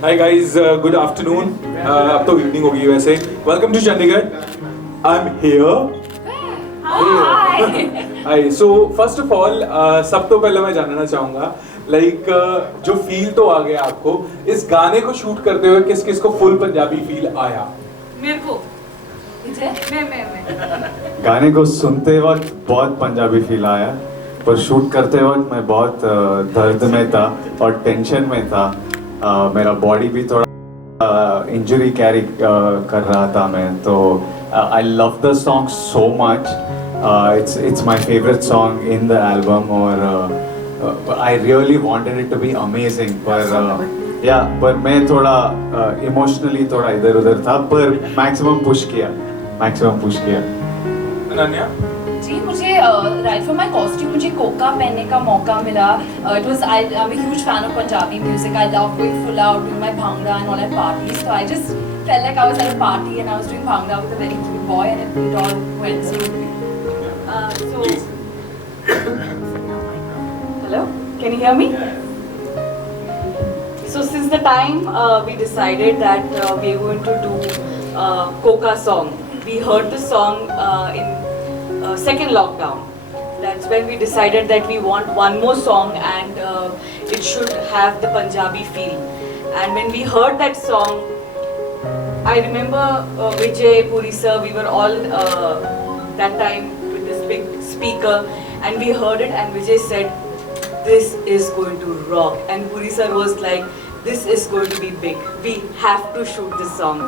Hi guys, good afternoon. अब तो evening होगी वैसे. Welcome to Chandigarh. I'm here. Hi. So first of all, सब तो पहले मैं जानना चाहूँगा, like जो फील तो आ गया आपको, इस गाने को शूट करते हुए किस किस को फुल पंजाबी फील आया? मेरे को मैं गाने को सुनते वक्त बहुत पंजाबी फील आया, पर शूट करते वक्त मैं बहुत दर्द में था और टेंशन में था. मेरा बॉडी भी थोड़ा इंजरी कैरी कर रहा था मैं, तो I love the song so much. it's my favorite song in the album, और I really wanted it to be amazing, पर मैं थोड़ा इमोशनली थोड़ा इधर उधर था, पर मैक्सिमम पुश किया. अनन्या? जी मुझे राइट फ्रॉम माय कॉस्ट्यूम मुझे कोका पहनने का मौका मिला. It was I am a huge fan of Punjabi music. I love going full out doing my bhangra and all at parties. So I just felt like I was at a party and I was doing bhangra with a very cute boy and it all went smoothly. Hello, can you hear me? So since the time we decided that we are going to do Coca song, we heard the song in second lockdown. That's when we decided that we want one more song and it should have the Punjabi feel. And when we heard that song, I remember Vijay, Puri sir, we were all that time with this big speaker and we heard it and Vijay said, this is going to rock. And Puri sir was like, this is going to be big. We have to shoot this song.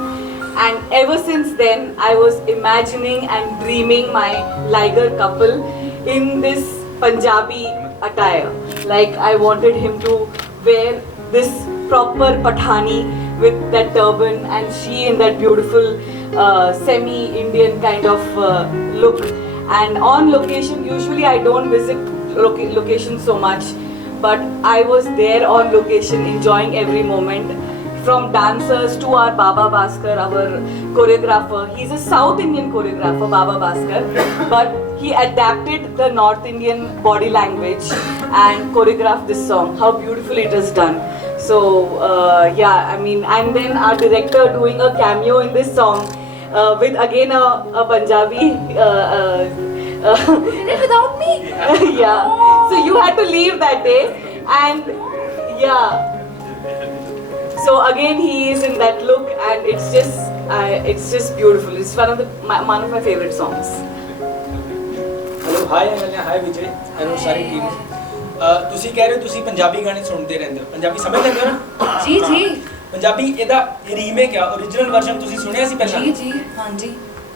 And ever since then, I was imagining and dreaming my Liger couple in this Punjabi attire. Like I wanted him to wear this proper Pathani with that turban and she in that beautiful semi-Indian kind of look. And on location, usually I don't visit location so much, but I was there on location enjoying every moment. From dancers to our Baba Bhaskar, our choreographer. He's a South Indian choreographer, Baba Bhaskar, but he adapted the North Indian body language and choreographed this song. How beautifully it is done. So yeah, I mean, and then our director doing a cameo in this song with again a Punjabi. Did it without me? Yeah. So you had to leave that day, and yeah. So again, he is in that look, and it's just beautiful. It's one of my favorite songs. Hello hi Ananya, high Vijay, hello sorry team. ਤੁਸੀਂ ਕਹਿ ਰਹੇ ਹੋ ਤੁਸੀਂ ਪੰਜਾਬੀ ਗਾਣੇ ਸੁਣਦੇ ਰਹਿੰਦੇ ਹੋ, ਪੰਜਾਬੀ ਸਮਝ ਲੈਂਦੇ ਹੋ ਨਾ? ਜੀ ਜੀ. ਪੰਜਾਬੀ ਇਹਦਾ ਰੀਮੇਕ ਆ, ओरिजिनल ਵਰਜ਼ਨ ਤੁਸੀਂ ਸੁਣਿਆ ਸੀ ਪਹਿਲਾਂ? ਜੀ ਜੀ, ਹਾਂਜੀ.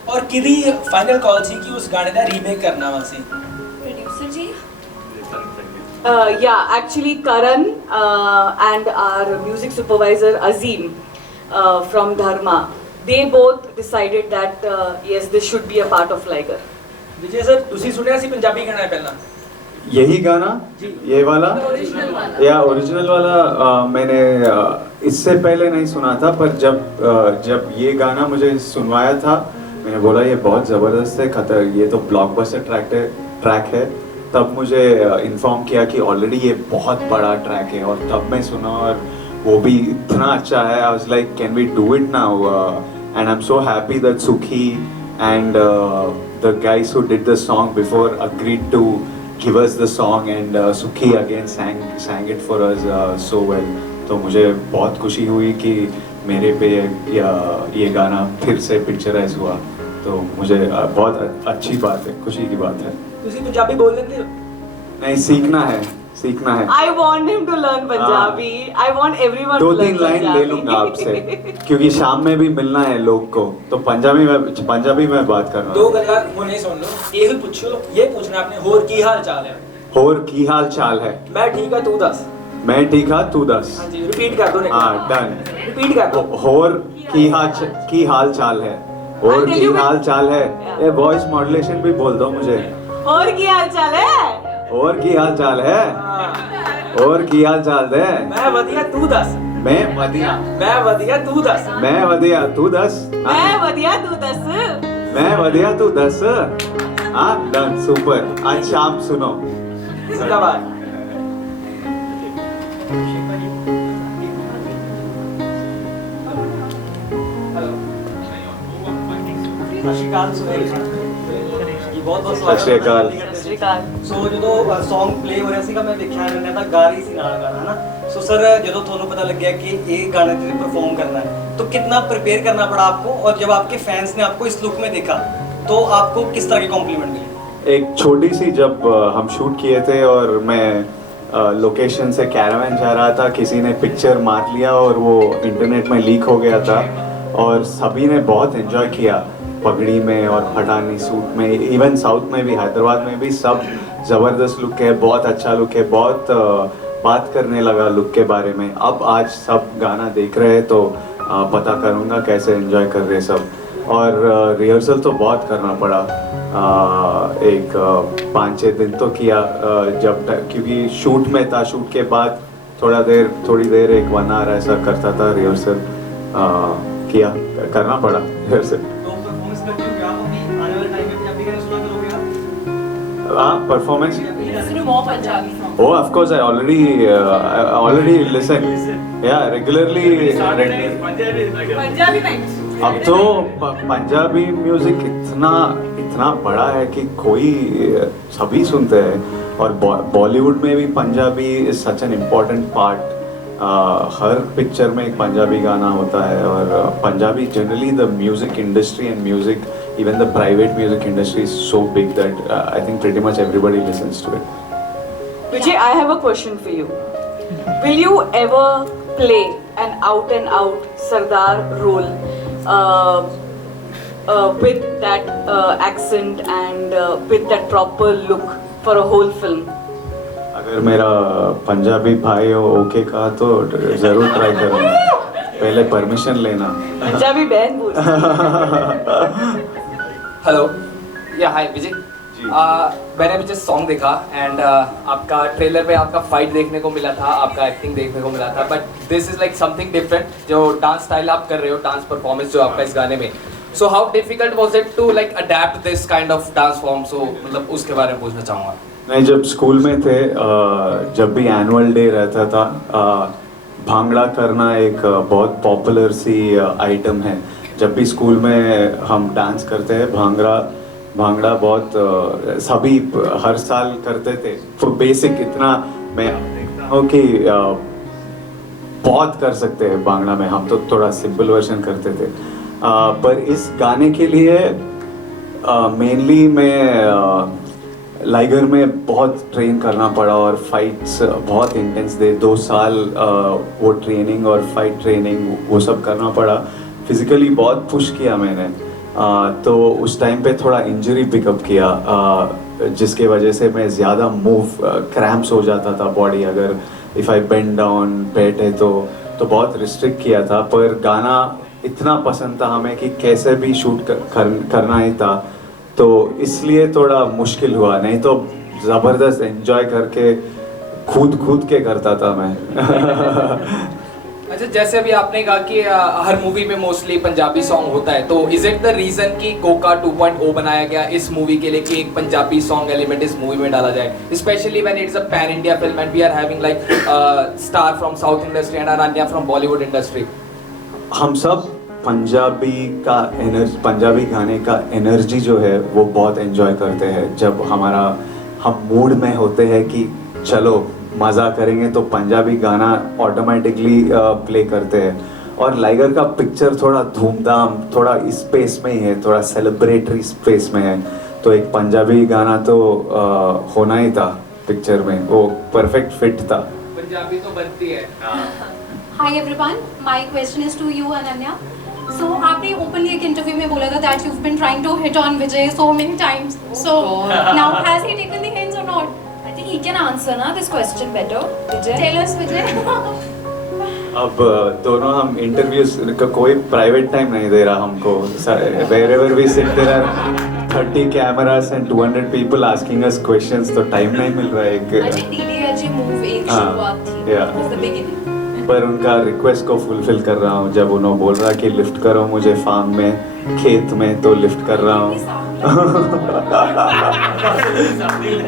ਔਰ ਕਿਹਦੀ ਫਾਈਨਲ ਕਾਲ ਸੀ ਕਿ ਉਸ ਗਾਣੇ ਦਾ ਰੀਮੇਕ ਕਰਨਾ ਵਾ ਸੀ? ਪ੍ਰੋਡਿਊਸਰ ਜੀ. Yeah, actually Karan and our music supervisor Azim from Dharma, they both decided that yes, this should be a part of Liger. Vijay sir ਤੁਸੀਂ ਸੁਣਿਆ ਸੀ ਪੰਜਾਬੀ ਗਾਣਾ ਪਹਿਲਾਂ? यही गाना, ये वाला या ओरिजिनल वाला मैंने इससे पहले नहीं सुना था, पर जब ये गाना मुझे सुनवाया था, मैंने बोला ये बहुत ज़बरदस्त है, ये तो ब्लॉकबस्टर ट्रैक है. तब मुझे इन्फॉर्म किया कि ऑलरेडी ये बहुत बड़ा ट्रैक है, और तब मैं सुना और वो भी इतना अच्छा है. I was like can we do it now, and I am so happy that Sukhi and the guys who did the song before agreed to give us the song, and Sukhi again sang it for us so well. तो मुझे बहुत खुशी हुई कि मेरे पे ये गाना फिर से पिक्चराइज हुआ, तो मुझे बहुत अच्छी बात है, खुशी की बात है. ਤੁਸੀਂ ਪੰਜਾਬੀ ਬੋਲ ਲੈਂਦੇ ਹੋ? नहीं, सीखना है. I want him to learn Punjabi. I want everyone to learn 2-3 line ले लूंगा आपसे, क्योंकि शाम में भी मिलना है लोग को, तो पंजाबी में बात कर रहा ਦੋ हूँ. ਗੱਲਾਂ ਹੁਣੇ ਸੁਣ ਲਓ. ਇਹ ਪੁੱਛੋ, ਇਹ ਪੁੱਛਣਾ ਆਪਣੇ ਹੋਰ ਕੀ ਹਾਲ ਚਾਲ ਹੈ? ਹੋਰ ਕੀ ਹਾਲ ਚਾਲ ਹੈ? ਮੈਂ ਠੀਕ ਆ, ਤੂੰ ਦੱਸ. मैं ठीक हाँ, तू दस. ਹਾਂਜੀ ਰਿਪੀਟ ਕਰ ਦੋ ਨੇ. हाँ, डन. ਰਿਪੀਟ ਕਰ ਦੋ. ਹੋਰ ਕੀ हाल चाल है? और की हाल चाल है? ये वॉइस मॉड्यूलेशन भी बोल दो मुझे. और की हाल चाल है? और की हाल चाल है? ਹਾਂ. और की हाल चाल है? ਮੈਂ ਵਧੀਆ, ਤੂੰ ਦੱਸ. मैं वधिया. ਮੈਂ ਵਧੀਆ, ਤੂੰ ਦੱਸ. मैं वधिया, तू दस. मैं बढ़िया, तू दस. मैं वधिया, तू दस. हाँ, डन, सुपर. आज शाम सुनो. जिंदाबाद. ਸਤਿ ਸ਼੍ਰੀ ਅਕਾਲ ਸੁਹੇਲ ਜੀ, ਬਹੁਤ ਬਹੁਤ ਸਤਿ ਸ਼੍ਰੀ ਅਕਾਲ। ਸਤਿ ਸ਼੍ਰੀ ਅਕਾਲ। ਸੋ ਜਦੋਂ Song ਪਲੇ ਹੋ ਰਿਹਾ ਸੀਗਾ ਮੈਂ ਦੇਖਿਆ ਅਨੰਨਿਆ ਤਾਂ ਗਾ ਰਹੀ ਸੀ ਨਾਲ ਗਾਣਾ ਹੈ ना। सो सर ਜਦੋਂ ਤੁਹਾਨੂੰ ਪਤਾ लग गया कि ये गाना तुझे परफॉर्म करना है तो कितना प्रिपेयर करना पड़ा आपको, और जब आपके फैंस ने आपको इस लुक में देखा तो आपको किस तरह के कॉम्प्लीमेंट मिले? एक छोटी सी जब हम शूट किए थे और मैं लोकेशन से कैरावैन जा रहा था, किसी ने पिक्चर मार लिया और वो इंटरनेट में लीक हो गया था और सभी ने बहुत एंजॉय किया पगड़ी में और पठानी सूट में। इवन साउथ में भी, हैदराबाद में भी सब ज़बरदस्त लुक है, बहुत अच्छा लुक है, बहुत बात करने लगा लुक के बारे में। अब आज सब गाना देख रहे हैं तो पता करूँगा कैसे एंजॉय कर रहे सब। और रिहर्सल तो बहुत करना पड़ा, एक 5-6 दिन तो किया जब तक, क्योंकि शूट में था। शूट के बाद थोड़ी देर 1 आवर ऐसा करता था रिहर्सल, किया, करना पड़ा रिहर्सल। तो परफॉर्मेंस करते हो क्या आप अभी आने वाले टाइम में पंजाबी गाने सुना करोगे आप? हाँ, performance. more Punjabi songs. Oh, of course, I already listen. Yeah, regularly. Punjabi nights. अब तो पंजाबी म्यूजिक इतना बड़ा है कि कोई सभी सुनते हैं, और बॉलीवुड में भी Punjabi is such an important part. Her picture में एक पंजाबी गाना होता है, और Punjabi generally the music industry and music, even the private music industry is so big that I think pretty much everybody listens to it. Vijay, I have a question for you. Will you ever play an out and out Sardar role with that accent and with that proper look for a whole film? अगर मेरा पंजाबी भाई हो okay कहा तो जरूर try करूँगा, पहले permission लेना। पंजाबी बहन बोल। हेलो या हाय विजय जी। मैंने अभी जस्ट सॉन्ग देखा एंड आपका ट्रेलर में आपका फाइट देखने को मिला था, आपका एक्टिंग देखने को मिला था, but this is like something different जो डांस स्टाइल आप कर रहे हो, डांस परफॉर्मेंस जो आपका इस गाने में। So how difficult was it to like adapt this kind of dance form? So मतलब उसके बारे में पूछना चाहूँगा। नहीं, जब स्कूल में थे, जब भी एनुअल डे रहता था, भांगड़ा करना एक बहुत पॉपुलर सी आइटम है। जब भी स्कूल में हम डांस करते हैं, भांगड़ा बहुत सभी हर साल करते थे। तो बेसिक इतना मैं देखता हूँ कि बहुत कर सकते हैं भांगड़ा में, हम तो थोड़ा सिंपल वर्जन करते थे। पर इस गाने के लिए मेनली मैं लाइगर में बहुत ट्रेन करना पड़ा, और फाइट्स बहुत इंटेंस थे। 2 साल वो ट्रेनिंग और फाइट ट्रेनिंग वो सब करना पड़ा। फिज़िकली बहुत पुश किया मैंने, तो उस टाइम पे थोड़ा इंजरी पिकअप किया, जिसके वजह से मैं ज़्यादा क्रैम्प्स हो जाता था बॉडी। अगर इफ़ आई बेंड डाउन बैठ है तो बहुत रिस्ट्रिक्ट किया था। पर गाना इतना पसंद था हमें कि कैसे भी शूट करना ही था, तो इसलिए थोड़ा मुश्किल हुआ। नहीं तो ज़बरदस्त एंजॉय करके कूद के करता था मैं। अच्छा, जैसे अभी आपने कहा कि हर मूवी में मोस्टली पंजाबी सॉन्ग होता है, तो इज इट द रीजन कि कोका 2.0 बनाया गया इस मूवी के लिए कि एक पंजाबी सॉन्ग एलिमेंट इस मूवी में डाला जाए, specially when it's a pan India film and we are having like star from south industry and Ananya from Bollywood industry? हम सब पंजाबी गाने का एनर्जी जो है वो बहुत एंजॉय करते हैं। जब हम मूड में होते हैं कि चलो मज़ा करेंगे तो पंजाबी गाना ऑटोमेटिकली प्ले करते हैं। और लाइगर का पिक्चर थोड़ा धूमधाम, थोड़ा इस स्पेस में ही है, थोड़ा सेलिब्रेटरी स्पेस में है, तो एक पंजाबी गाना तो होना ही था पिक्चर में, वो परफेक्ट फिट था। पंजाबी तो बनती है। Hi everyone, my question is to you Ananya. So आपने openly एक interview में बोला था that you've been trying to hit on Vijay so many times. So now has he taken the hints or not? I think he can answer na this question better. Vijay. Tell us Vijay. अब दोनों हम interviews का कोई private time नहीं दे रहा हमको। wherever we sit there are 30 cameras and 200 people asking us questions, तो time नहीं मिल रहा है I think DDLJ move एक शुरुआत थी. yeah. Was the beginning. पर उनका रिक्वेस्ट को फुलफिल कर रहा हूँ। जब उन्होंने बोल रहा कि लिफ्ट करो मुझे फार्म में, खेत में, तो लिफ्ट कर रहा हूँ।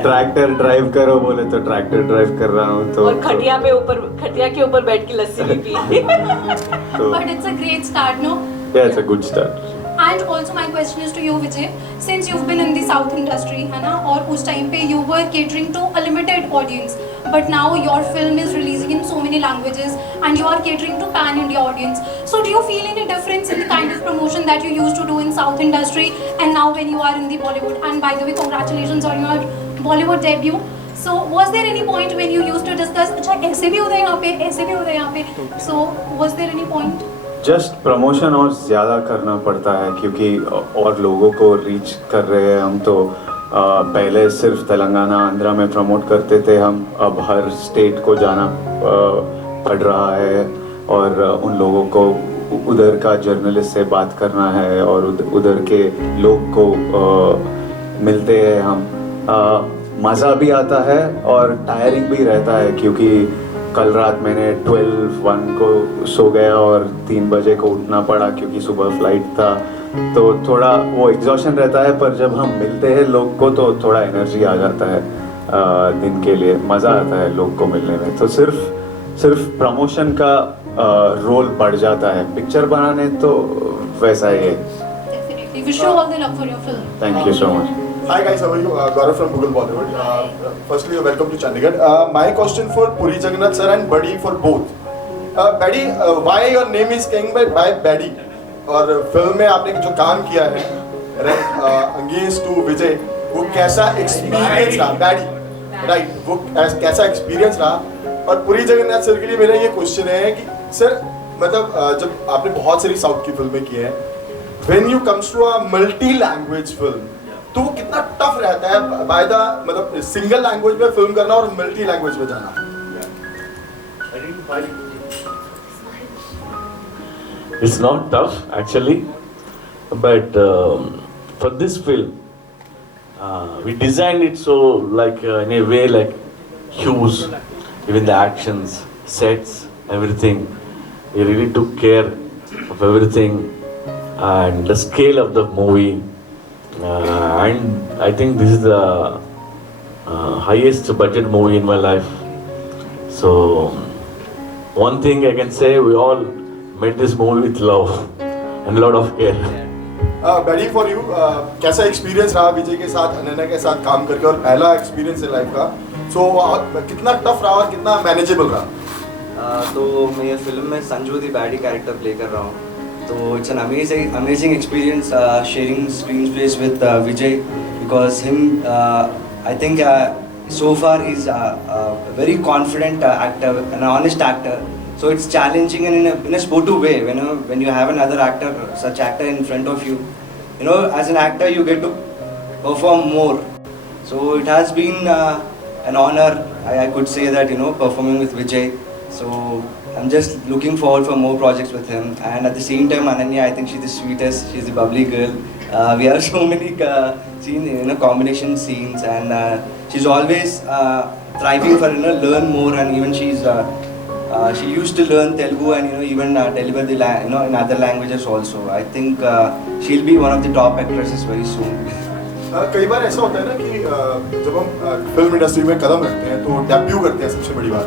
ट्रैक्टर ड्राइव करो बोले तो ट्रैक्टर ड्राइव कर रहा हूँ। तो और खटिया के ऊपर बैठ के लस्सी भी पी। तो But it's a great start, no? yeah, it's a good start. And also my question is to you, Vijay. Since you've been in the South industry, है ना, और उस time पे you were catering to a limited audience, but now your film is releasing in so many languages and you are catering to pan-India audience. So do you feel any difference in the kind of promotion that you used to do in South industry and now when you are in the Bollywood? And by the way, congratulations on your Bollywood debut. So was there any point when you used to discuss, अच्छा ऐसे भी होता है यहाँ पे, ऐसे भी होता है यहाँ पे? So was there any point? Just promotion और ज़्यादा करना पड़ता है क्योंकि और लोगों को रीच कर रहे हैं हम। तो पहले सिर्फ तेलंगाना आंध्रा में प्रमोट करते थे हम, अब हर स्टेट को जाना पड़ रहा है और उन लोगों को उधर का जर्नलिस्ट से बात करना है और उधर के लोग को मिलते हैं हम। मज़ा भी आता है और टायरिंग भी रहता है क्योंकि कल रात मैंने 12-1 को सो गया और 3 बजे को उठना पड़ा क्योंकि सुबह फ्लाइट था। तो थोड़ा वो एग्जॉशन रहता है, पर जब हम मिलते हैं लोग को तो थोड़ा एनर्जी आ जाता है दिन के लिए। मज़ा आता है लोग को मिलने में। तो सिर्फ प्रमोशन का रोल बढ़ जाता है। पिक्चर बनाने तो वैसा ही है। Definitely. Wish you all the luck for your film. Thank you so much. Hi guys, how are you? Gaurav from Google Bollywood. Firstly, welcome to Chandigarh. My question for Puri Jagannath sir and Buddy for both. Buddy, why your name is King by Buddy? और film में आपने जो काम किया है, against to विजय, वो कैसा experience रहा? Buddy, राइट, वो कैसा एक्सपीरियंस रहा? और पुरी जगन्नाथ सर के लिए मेरा ये क्वेश्चन है कि सर मतलब जब आपने बहुत सारी साउथ की फिल्में की हैं, when you comes to a multi language film, तो वो कितना टफ रहता है बाय द मतलब सिंगल लैंग्वेज में फिल्म करना और मल्टी लैंग्वेज में जाना? It's not tough actually, but for this film, we designed it so like in a way like huge, even the actions, sets, everything. We really took care of everything and the scale of the movie. And I think this is the highest budget movie in my life. So one thing I can say, we all made this movie with love and a lot of care. Buddy, for you, कैसा experience रहा विजय के साथ, अनन्या के साथ काम करके, और पहला एक्सपीरियंस है लाइफ का, सो कितना टफ रहा और कितना मैनेजेबल रहा? तो मैं ये फिल्म में संजू दी बैडी कैरेक्टर प्ले कर रहा हूँ, तो it's an amazing experience sharing screen space with Vijay, because him I think so far he's a very confident actor, an honest actor. So it's challenging and in a sportive way when you have another actor, such actor in front of you. You know, as an actor you get to perform more. So it has been an honor, I could say that, you know, performing with Vijay. So I'm just looking forward for more projects with him. And at the same time, Ananya, I think she's the sweetest, she's the bubbly girl. We have so many scenes, you know, combination scenes, and she's always thriving for, you know, learn more, and even she used to learn Telugu and, you know, even deliver the you know, in other languages also. I think she'll be one of the top actresses very soon. कई बार ऐसा होता है ना कि जब हम film industry में कदम रखते हैं तो डेब्यू करते हैं, सबसे बड़ी बात,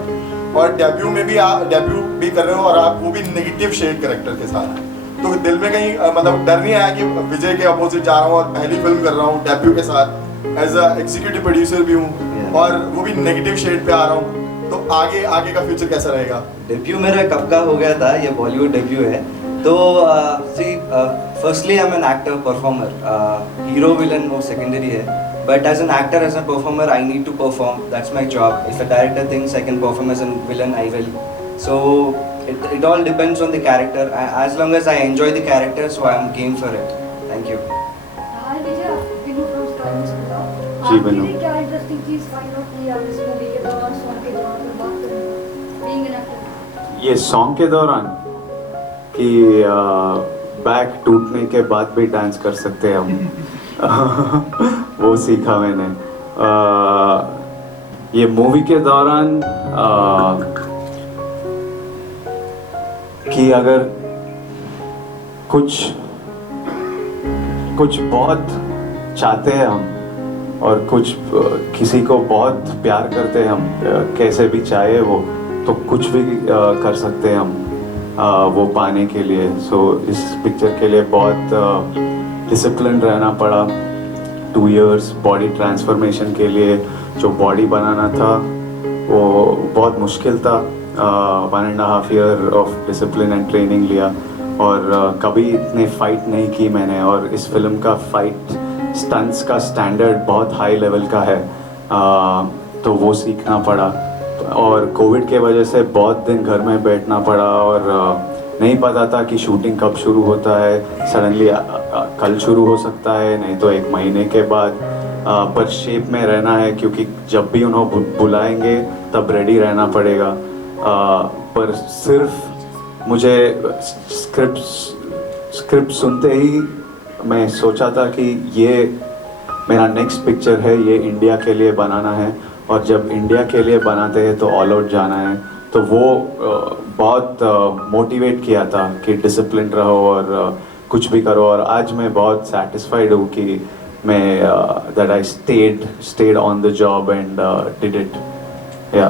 और डेब्यू में भी आप डेब्यू भी कर रहे हो और आप वो भी नेगेटिव शेड कैरेक्टर के साथ, तो दिल में कहीं मतलब डर नहीं आया कि विजय के अपोजिट जा रहा हूँ और पहली फिल्म कर रहा हूँ डेब्यू के साथ, एज अ एग्जीक्यूटिव प्रोड्यूसर भी हूँ और वो भी नेगेटिव शेड पे आ रहा हूँ, तो आगे का फ्यूचर कैसा रहेगा? डेब्यू मेरा कब का हो गया था, ये बॉलीवुड डेब्यू है, तो firstly I am an actor performer, hero villain वो सेकेंडरी है, but as an actor, as a performer, I need to perform, that's my job. If the director thinks I can perform as an villain, I will. So it all depends on the character. As long as I enjoy the character, so I am game for it. Thank you. Hi Vijay, Binu from Star Hospital. जी बिनु. आपने क्या interesting चीज find out की आप इस movie के दौरान, song के दौरान में बात करें, बीइंग एन एक्टर? ये सॉन्ग के दौरान कि बैक टूटने के बाद भी डांस कर सकते हैं हम वो सीखा मैंने. ये मूवी के दौरान कि अगर कुछ बहुत चाहते हैं हम और कुछ किसी को बहुत प्यार करते हैं हम, कैसे भी चाहे वो, तो कुछ भी कर सकते हैं हम. वो पाने के लिए। सो इस पिक्चर के लिए बहुत डिसिप्लिन रहना पड़ा। 2 years बॉडी ट्रांसफॉर्मेशन के लिए जो बॉडी बनाना था वो बहुत मुश्किल था। 1.5 year of discipline and training लिया और कभी इतने फाइट नहीं की मैंने। और इस फिल्म का फाइट स्टंट्स का स्टैंडर्ड बहुत हाई लेवल का है, तो वो सीखना पड़ा। और कोविड के वजह से बहुत दिन घर में बैठना पड़ा और नहीं पता था कि शूटिंग कब शुरू होता है। सडनली कल शुरू हो सकता है, नहीं तो 1 महीने के बाद। पर शेप में रहना है क्योंकि जब भी उन्होंने बुलाएंगे तब रेडी रहना पड़ेगा। पर सिर्फ मुझे स्क्रिप्ट सुनते ही मैं सोचा था कि ये मेरा नेक्स्ट पिक्चर है, ये इंडिया के लिए बनाना है। और जब इंडिया के लिए बनाते हैं तो ऑल आउट जाना है। तो वो बहुत मोटिवेट किया था कि डिसिप्लिन रहो और कुछ भी करो। और आज मैं बहुत सेटिस्फाइड हूँ कि मैं that I stayed on the job and did it. या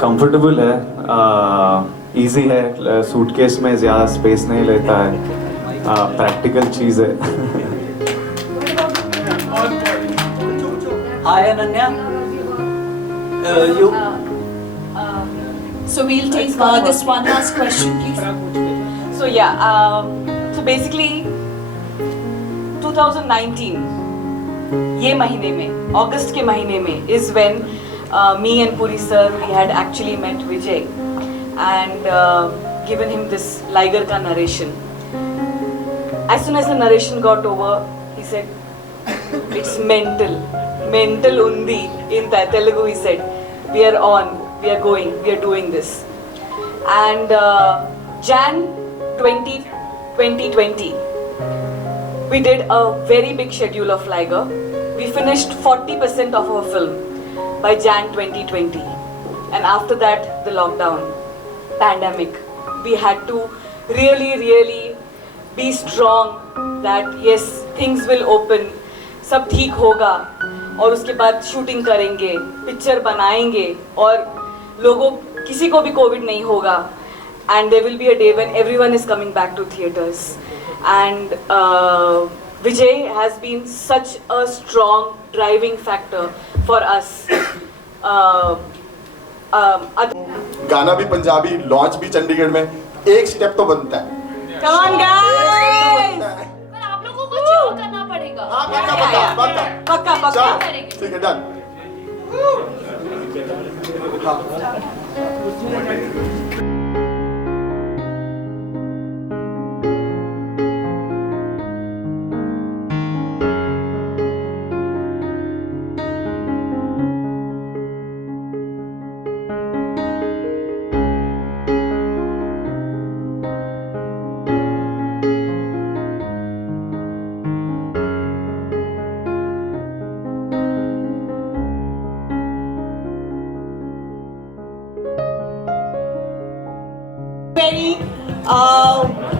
कंफर्टेबल है, इजी है, सूटकेस में ज़्यादा स्पेस नहीं लेता है, प्रैक्टिकल चीज़ है। Hi Ananya. You. So we'll take this one last question, please. So yeah, so basically 2019 ये महीने में, अगस्त के महीने में is when me and Puri sir we had actually met Vijay and given him this Liger ka narration. As soon as the narration got over, he said, "It's mental undi." In Telugu he said, "We are on, we are going, we are doing this." And Jan 2020 we did a very big schedule of Liger. We finished 40% of our film by Jan 2020, and after that the lockdown, pandemic. We had to really be strong that yes, things will open, सब ठीक होगा और उसके बाद shooting करेंगे, picture बनाएंगे और लोगों किसी को भी कोविड नहीं होगा। And there will be a day when everyone is coming back to theatres. And Vijay has been such a strong driving factor for us. गाना भी पंजाबी, लॉन्च भी चंडीगढ़ में, एक स्टेप तो बनता है। Come on guys! पर आप लोगों को चिल करना पड़ेगा। हाँ पक्का। पक्का। ठीक है done. Very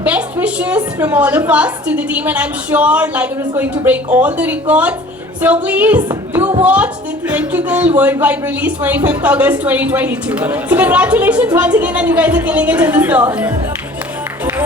best wishes from all of us to the team, and I'm sure Liger is going to break all the records. So please do watch the theatrical worldwide release 25th August 2022. So congratulations once again, and you guys are killing it in the song.